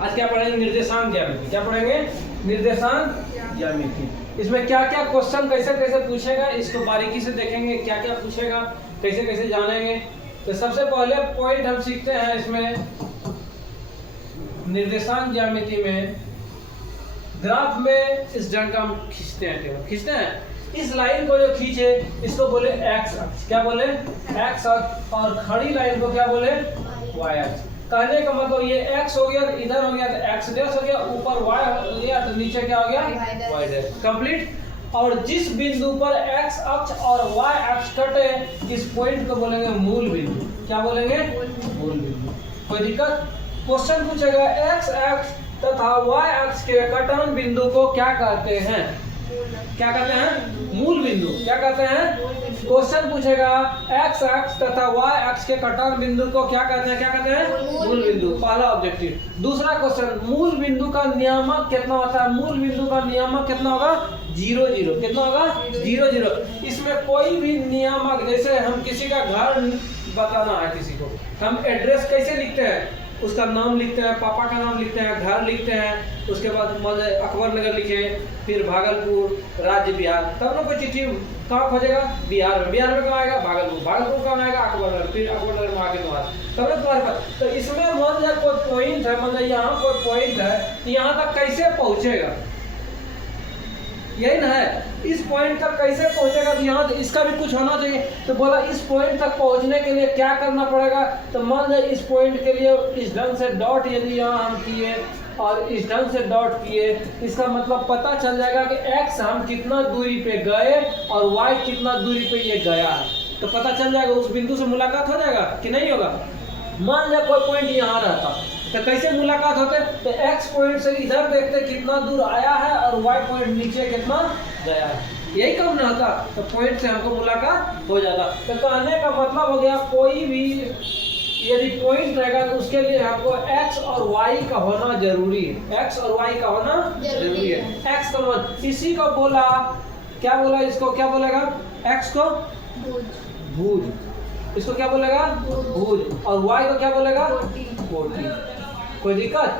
आज क्या पढ़ेंगे? निर्देशांक ज्यामिति। क्या पढ़ेंगे? निर्देशांक ज्यामिति। इसमें क्या क्या क्वेश्चन कैसे कैसे पूछेगा इसको बारीकी से देखेंगे, क्या क्या पूछेगा, कैसे कैसे जानेंगे। तो सबसे पहले पॉइंट हम सीखते हैं इसमें निर्देशांक ज्यामिति में, ग्राफ में इस ढंग का हम खींचते हैं, टेबल खींचते हैं। इस लाइन को जो खींचे इसको बोले एक्स अक्ष। क्या बोले? एक्स अक्ष। और खड़ी लाइन को क्या बोले? वाई अक्ष। कहने का मतलब ये x हो गया, इधर हो गया तो x डैश हो गया, ऊपर y हो गया तो नीचे क्या हो गया? y dash. कंप्लीट। और जिस बिंदु पर x अक्ष और y अक्ष कटे इस पॉइंट को बोलेंगे मूल बिंदु। क्या बोलेंगे? मूल बिंदु। कोई दिक्कत? क्वेश्चन पूछेगा x अक्ष तथा y अक्ष के कटन बिंदु को क्या कहते हैं? क्या कहते हैं? मूल बिंदु। क्या कहते हैं? क्वेश्चन पूछेगा x अक्ष तथा y अक्ष के कटन बिंदु को क्या कहते हैं? क्या कहते हैं? मूल बिंदु। पहला ऑब्जेक्टिव। दूसरा क्वेश्चन, मूल बिंदु का नियामक कितना होता है? मूल बिंदु का नियामक कितना होगा? 0 0। कितना होगा? 0 0। इसमें कोई भी नियामक, जैसे हम किसी का घर बताना है, किसी को हम एड्रेस कैसे लिखते हैं? उसका नाम लिखते हैं, पापा का नाम लिखते हैं, घर लिखते हैं, उसके बाद अकबर नगर लिखे, फिर भागलपुर, राज्य बिहार, तब ना कोई चिट्ठी कहाँ खोजेगा? बिहार में। बिहार में कहाँ आएगा? भागलपुर। भागलपुर कहाँ आएगा? अकबर नगर। फिर अकबर नगर में आके तुम्हारा, तब ना तुम्हारे पास। तो इसमें मान लिया कोई पॉइंट है, मतलब यहाँ कोई पॉइंट है, तो यहाँ तक कैसे पहुँचेगा? यही ना है, इस पॉइंट तक कैसे पहुंचेगा? तो यहाँ इसका भी कुछ होना चाहिए। तो बोला इस पॉइंट तक पहुंचने के लिए क्या करना पड़ेगा? तो मान लीजिए इस पॉइंट के लिए इस ढंग से डॉट यदि यहाँ हम किए और इस ढंग से डॉट किए, इसका मतलब पता चल जाएगा कि x हम कितना दूरी पे गए और y कितना दूरी पे ये गया है। तो पता चल जाएगा, उस बिंदु से मुलाकात हो जाएगा कि नहीं होगा? मान लिया कोई पॉइंट यहाँ रहता तो कैसे मुलाकात होते? तो x पॉइंट से इधर देखते कितना दूर आया है और y पॉइंट नीचे कितना गया है, यही काम ना होता। तो पॉइंट से हमको मुलाकात हो जाता। तो कहने का मतलब हो गया, कोई भी यदि पॉइंट रहेगा तो उसके लिए हमको x और y का होना जरूरी है। x और y का होना जरूरी है। x का मतलब इसी को बोला, क्या बोला इसको? क्या बोलेगा? x को भुज, इसको क्या बोलेगा? भुज। और y को क्या बोलेगा? कोटि। कोई दिक्कत?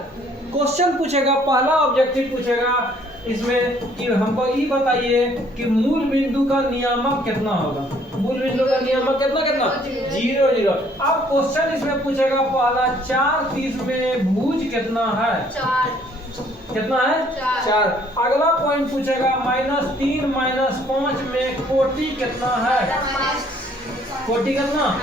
क्वेश्चन पूछेगा, पहला ऑब्जेक्टिव पूछेगा इसमें कि हमको ये बताइए कि मूल बिंदु का नियामक कितना होगा? मूल बिंदु का नियामक कितना? 0 0। अब क्वेश्चन इसमें पूछेगा पहला 4 30 में भुज कितना है? 4। कितना है? 4। अगला पॉइंट पूछेगा -3 -5 में कोटि कितना है? कोटि कितना?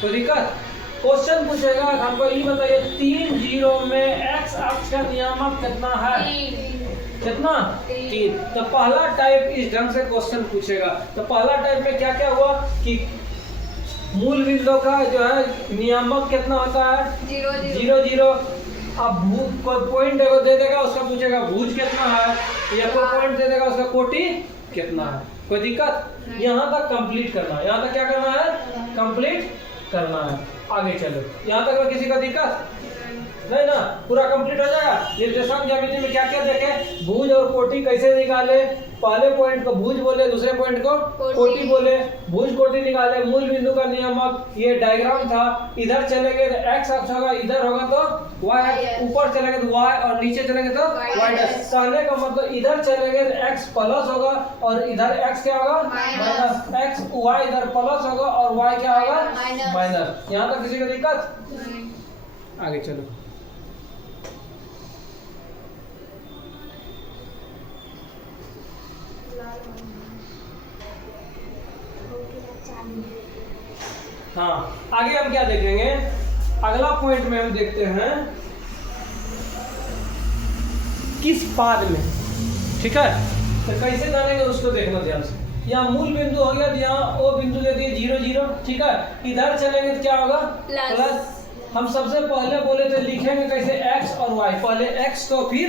कोई दिक्कत? क्वेश्चन पूछेगा हमको ये बताइए 3 0 में x अक्ष का नियामक कितना है? कितना? 3। तो पहला टाइप इस ढंग से क्वेश्चन पूछेगा। तो पहला टाइप में क्या क्या हुआ कि मूल बिंदु का जो है नियामक कितना होता है? 0 0। अब भुज कोई पॉइंट दे देगा, उसका पूछेगा भुज कितना है, या कोई पॉइंट दे देगा उसका कोटि कितना है। कोई दिक्कत? यहाँ तक कंप्लीट करना है। यहाँ तक क्या करना है? कंप्लीट करना है। आगे चलो, यहाँ तक में किसी का दिक्कत नहीं ना? पूरा कंप्लीट हो जाएगा। निर्देशांक ज्यामिति में क्या क्या देखे? भुज और कोटि कैसे निकाले? पहले पॉइंट को भुज बोले, दूसरे पॉइंट को कोटि बोले। भुज कोटि निकाले, मूल बिंदु का नियामक, ये डायग्राम था। इधर चलेंगे तो x अक्ष होगा, इधर होगा तो y, ऊपर चलेंगे तो y और नीचे चलेंगे तो y डैश। कहने का मतलब इधर चलेंगे तो x प्लस होगा और इधर x क्या होगा? माइनस। x y इधर प्लस होगा और y क्या होगा? माइनस। यहाँ तक किसी को दिक्कत? आगे चलो। हाँ, आगे हम क्या देखेंगे? अगला पॉइंट में हम देखते हैं किस पाद में, ठीक है? तो कैसे जानेंगे उसको देखना ध्यान से। यहाँ मूल बिंदु हो गया, यहाँ ओ बिंदु दे दिए 0 0, ठीक है? इधर चलेंगे तो क्या होगा? प्लस। हम सबसे पहले बोले थे लिखेंगे कैसे? x और y, पहले x को फिर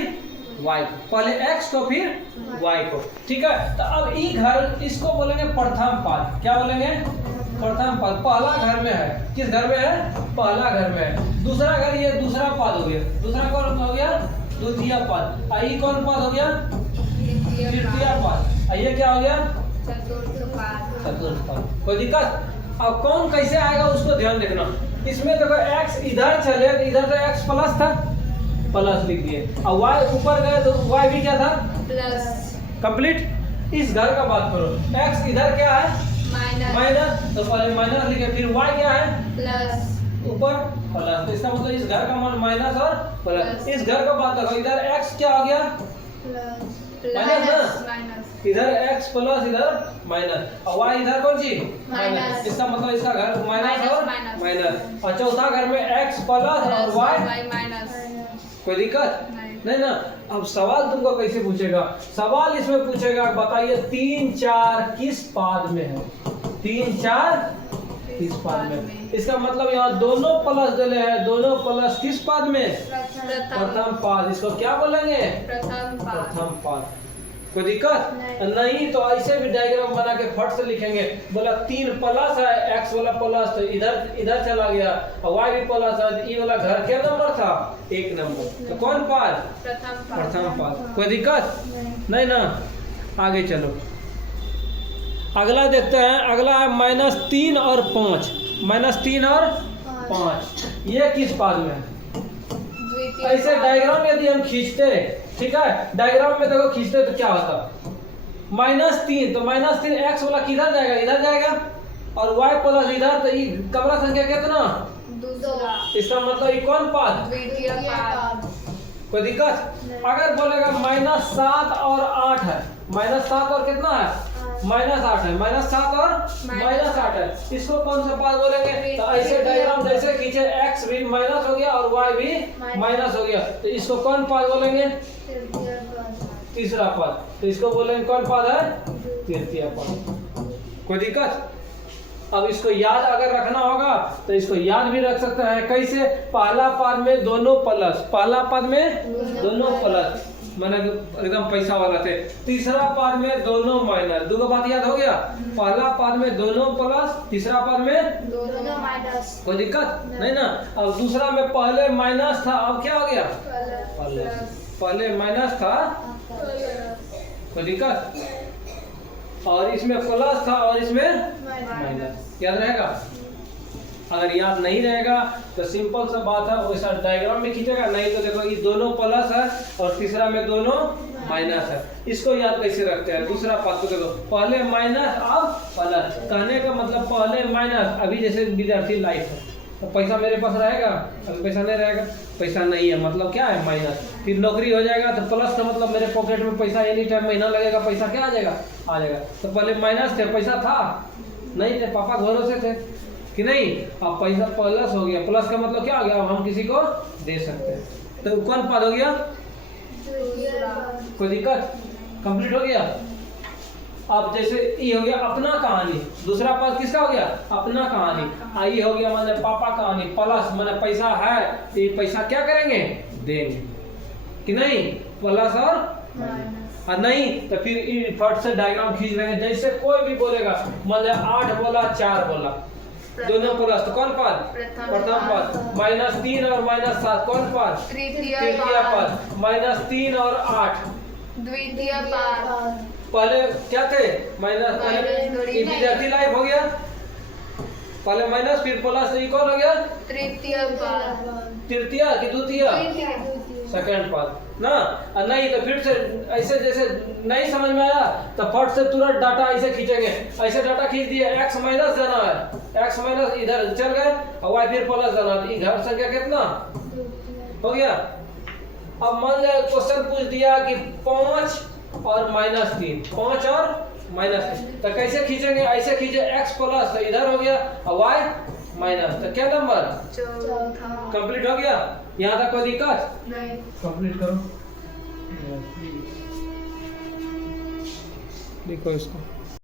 y, पहले x को फिर y को, ठीक है? तो अब ई घर इसको बोलेंगे प्रथम पाद। क्या बोलेंगे? प्रथम पाद। पहला घर में है, किस घर में है? पहला घर में है। दूसरा घर ये दूसरा पाद हो गया। दूसरा कौन हो गया? द्वितीय पाद। आई कौन पाद हो गया? तृतीय पाद। ये क्या हो गया? चतुर्थ पाद। कोई दिक्कत? अब कौन कैसे आएगा उसको ध्यान देखना। इसमें देखो x इधर चले, इधर तो x प्लस था, प्लस लिख दिए। अब y ऊपर गए तो y भी क्या था, प्लस। कंप्लीट। इस घर का बात करो, x इधर क्या है, माइनस, तो पहले माइनस लिखे, फिर y क्या है, प्लस, ऊपर प्लस। तो इसका मतलब इस घर का मान माइनस और प्लस। इस घर का बात करो, इधर x क्या आ गया, माइनस, इधर x प्लस इधर माइनस, और y इधर कौन सी, माइनस। इसका मतलब इसका घर माइनस और माइनस। और चौथा घर में x प्लस और y माइनस। कोई दिक्कत नहीं ना। अब सवाल तुमको कैसे पूछेगा, सवाल इसमें पूछेगा बताइए 3 4 किस पाद में है, 3 4 किस पाद में। इसका मतलब यहाँ दोनों प्लस डले हैं, दोनों प्लस किस पाद में, प्रथम पाद। इसको क्या बोलेंगे, प्रथम पाद। कोई दिक्कत नहीं। तो ऐसे भी डायग्राम बना के फट से लिखेंगे। बोला 3 प्लस है, x वाला प्लस तो इधर चला गया, और y भी प्लस है, ये वाला घर क्या नंबर था, 1 नंबर। तो कौन पाद, प्रथम पाद। कोई दिक्कत नहीं ना। आगे चलो, अगला देखते हैं। अगला है -3 और 5, -3 और 5, ये किस पाद में है। ऐसे डायग्राम यदि हम खींचते, ठीक है, डायग्राम में देखो खींचते तो क्या होता, -3 तो -3 x वाला किधर जाएगा, इधर जाएगा, और y प्लस इधर, तो ये कमरा संख्या कितना, दूसरा। इसका मतलब ये कौन पाद, द्वितीय पाद। कोई दिक्कत। अगर बोलेगा -7 और 8 है, -7 और कितना है, -8 है, -7 और -8 है, इसको कौन सा पाद बोलेंगे। तो ऐसे डायग्राम जैसे खींचे, x भी माइनस हो गया और y भी माइनस हो गया, तो इसको कौन पाद बोलेंगे, तीसरा पाद। तो इसको बोलेंगे कौन पाद है, तृतीय पाद। कोई दिक्कत। अब इसको याद अगर रखना होगा तो इसको याद भी रख सकते हैं। कैसे, पहला पाद में दोनों प्लस, पहला पाद में दोनों प्लस, मैंने एकदम पैसा वाला थे। तीसरा पाद में दोनों माइनस, दो बात याद हो गया, पहला पाद में दोनों प्लस, तीसरा पाद में दोनों माइनस। कोई दिक्कत नहीं ना। अब दूसरा में पहले माइनस था, अब क्या हो गया, पहले माइनस था, कोई दिक्कत। और इसमें प्लस था और इसमें माइनस, याद रहेगा। अगर याद नहीं रहेगा तो सिंपल सा बात है, वैसा डायग्राम में खींचेगा, नहीं तो देखो ये दोनों प्लस है और तीसरा में दोनों माइनस है। इसको याद कैसे रखते हैं, दूसरा पाद को देखो, पहले माइनस अब प्लस। कहने का मतलब पहले माइनस, अभी जैसे विद्यार्थी लाइफ है तो पैसा मेरे पास रहेगा, अभी पैसा नहीं रहेगा, पैसा नहीं है मतलब क्या है, माइनस। फिर नौकरी हो जाएगा तो प्लस का मतलब मेरे पॉकेट में पैसा एनी टाइम महीना लगेगा, पैसा क्या आ जाएगा, आ जाएगा। तो पहले माइनस थे, पैसा था नहीं थे, पापा भरोसे थे कि नहीं, अब पैसा प्लस हो गया, प्लस का मतलब क्या हो गया, अब हम किसी को दे सकते हैं। तो कौन पाद हो गया, कोई दिक्कत, कंप्लीट हो गया। अब जैसे ये हो गया अपना कहानी, दूसरा पाद किसका हो गया, अपना कहानी। ये हो गया मतलब पापा कहानी, प्लस मैंने पैसा है तो ये पैसा क्या करेंगे, देंगे कि नहीं, प्लस और नहीं तो फिर फट से डायग्राम खींच लेंगे। जैसे कोई भी बोलेगा, मतलब 8 बोला 4 बोला, दोनों प्लस, तो कौन पाद, प्रथम पाद। -3 और -7 कौन पाद, तृतीय पाद। -3 और 8 द्वितीय पाद। पहले क्या थे, माइनस, पहले विद्यार्थी लाइफ हो गया, पहले माइनस फिर प्लस, ये कौन हो गया, तृतीय पाद। तृतीय कि द्वितीय, सेकंड पाद ना। और नहीं तो फिर से ऐसे, जैसे नहीं समझ में आया तो फट से तुरंत डाटा ऐसे खींचेंगे, ऐसे डाटा खींच दिए, x माइनस जाना है, x माइनस इधर चल गए और y फिर प्लस जाना है, इधर संख्या कितना हो गया। अब मान लिया क्वेश्चन पूछ दिया कि 5 और -3, 5 और -3, तो कैसे खींचेंगे, ऐसे खींचे, x प्लस तो इधर हो गया और y माइनस, तो क्या नंबर, चौथा। कंप्लीट हो गया। यहाँ तक कोई दिक्कत नहीं, कंप्लीट करो, देखो इसको।